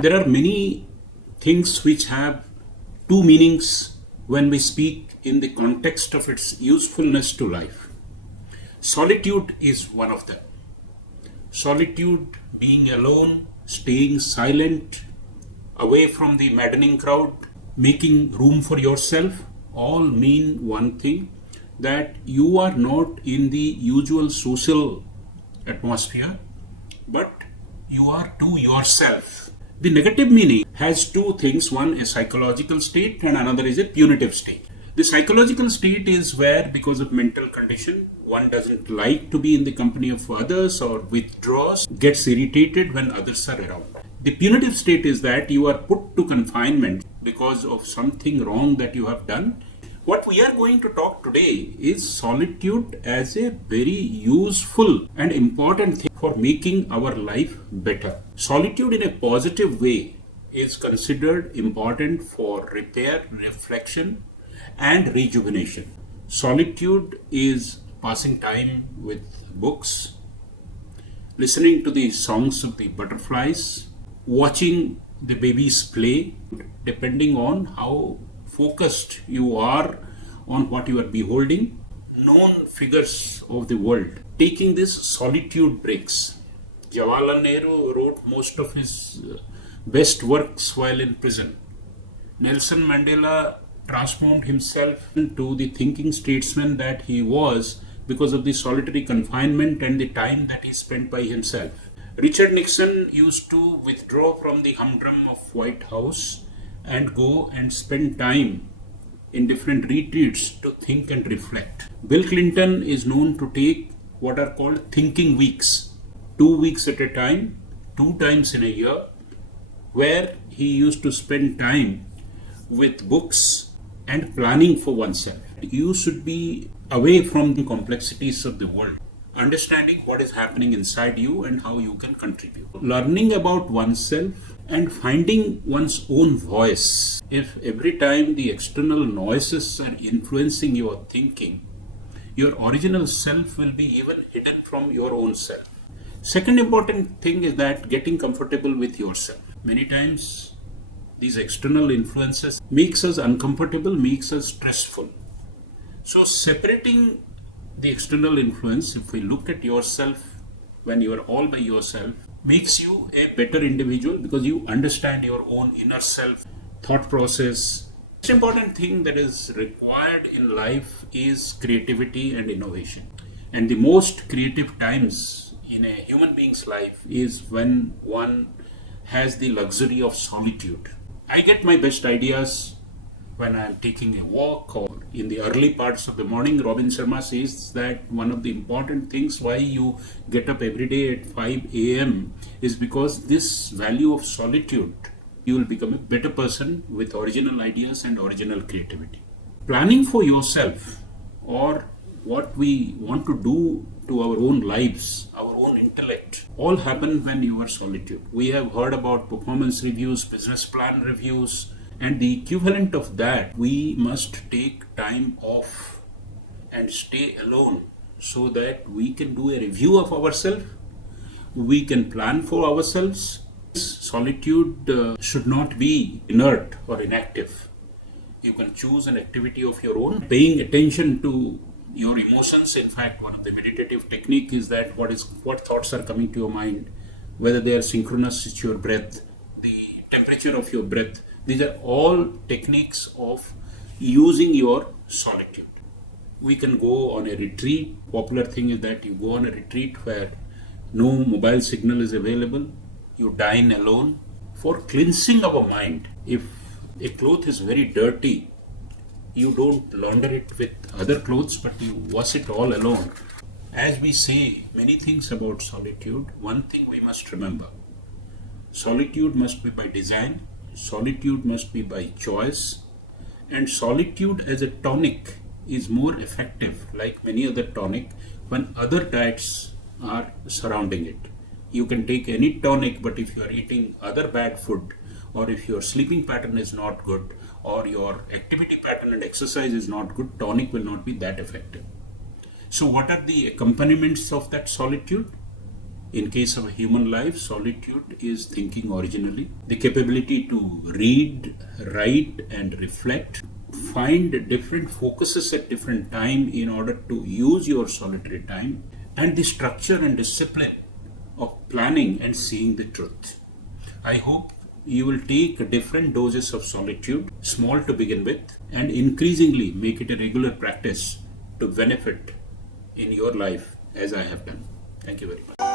There are many things which have two meanings when we speak in the context of its usefulness to life. Solitude is one of them. Solitude, being alone, staying silent, away from the maddening crowd, making room for yourself, all mean one thing, that you are not in the usual social atmosphere, but you are to yourself. The negative meaning has two things, one a psychological state and another is a punitive state. The psychological state is where, because of mental condition, one doesn't like to be in the company of others or withdraws, gets irritated when others are around. The punitive state is that you are put to confinement because of something wrong that you have done. What we are going to talk today is solitude as a very useful and important thing for making our life better. Solitude in a positive way is considered important for repair, reflection, and rejuvenation. Solitude is passing time with books, listening to the songs of the butterflies, watching the babies play, depending on how focused you are on what you are beholding, known figures of the world, taking this solitude breaks. Jawaharlal Nehru wrote most of his best works while in prison. Nelson Mandela transformed himself into the thinking statesman that he was because of the solitary confinement and the time that he spent by himself. Richard Nixon used to withdraw from the humdrum of White House and go and spend time in different retreats to think and reflect. Bill Clinton is known to take what are called thinking weeks, 2 weeks at a time, 2 times in a year, where he used to spend time with books and planning for oneself. You should be away from the complexities of the world, understanding what is happening inside you and how you can contribute. Learning about oneself and finding one's own voice. If every time the external noises are influencing your thinking, your original self will be even hidden from your own self. Second important thing is that getting comfortable with yourself. Many times these external influences makes us uncomfortable, makes us stressful. So separating the external influence, if we look at yourself when you are all by yourself, makes you a better individual because you understand your own inner self, thought process. The most important thing that is required in life is creativity and innovation. And the most creative times in a human being's life is when one has the luxury of solitude. I get my best ideas when I am taking a walk or in the early parts of the morning. Robin Sharma says that one of the important things why you get up every day at 5 a.m. is because this value of solitude, you will become a better person with original ideas and original creativity. Planning for yourself or what we want to do to our own lives, our own intellect, all happen when you are solitude. We have heard about performance reviews, business plan reviews, and the equivalent of that, we must take time off and stay alone so that we can do a review of ourselves, we can plan for ourselves. Solitude should not be inert or inactive. You can choose an activity of your own, paying attention to your emotions. In fact, one of the meditative technique is that what thoughts are coming to your mind, whether they are synchronous with your breath, the temperature of your breath. These are all techniques of using your solitude. We can go on a retreat. Popular thing is that you go on a retreat where no mobile signal is available. You dine alone for cleansing our mind. If a cloth is very dirty, you don't launder it with other clothes, but you wash it all alone. As we say many things about solitude, one thing we must remember. Solitude must be by design, solitude must be by choice, and solitude as a tonic is more effective, like many other tonic, when other diets are surrounding it. You can take any tonic, but if you are eating other bad food, or if your sleeping pattern is not good, or your activity pattern and exercise is not good, tonic will not be that effective. So what are the accompaniments of that solitude? In case of a human life, solitude is thinking originally, the capability to read, write, and reflect, find different focuses at different time in order to use your solitary time, and the structure and discipline of planning and seeing the truth. I hope you will take different doses of solitude, small to begin with, and increasingly make it a regular practice to benefit in your life as I have done. Thank you very much.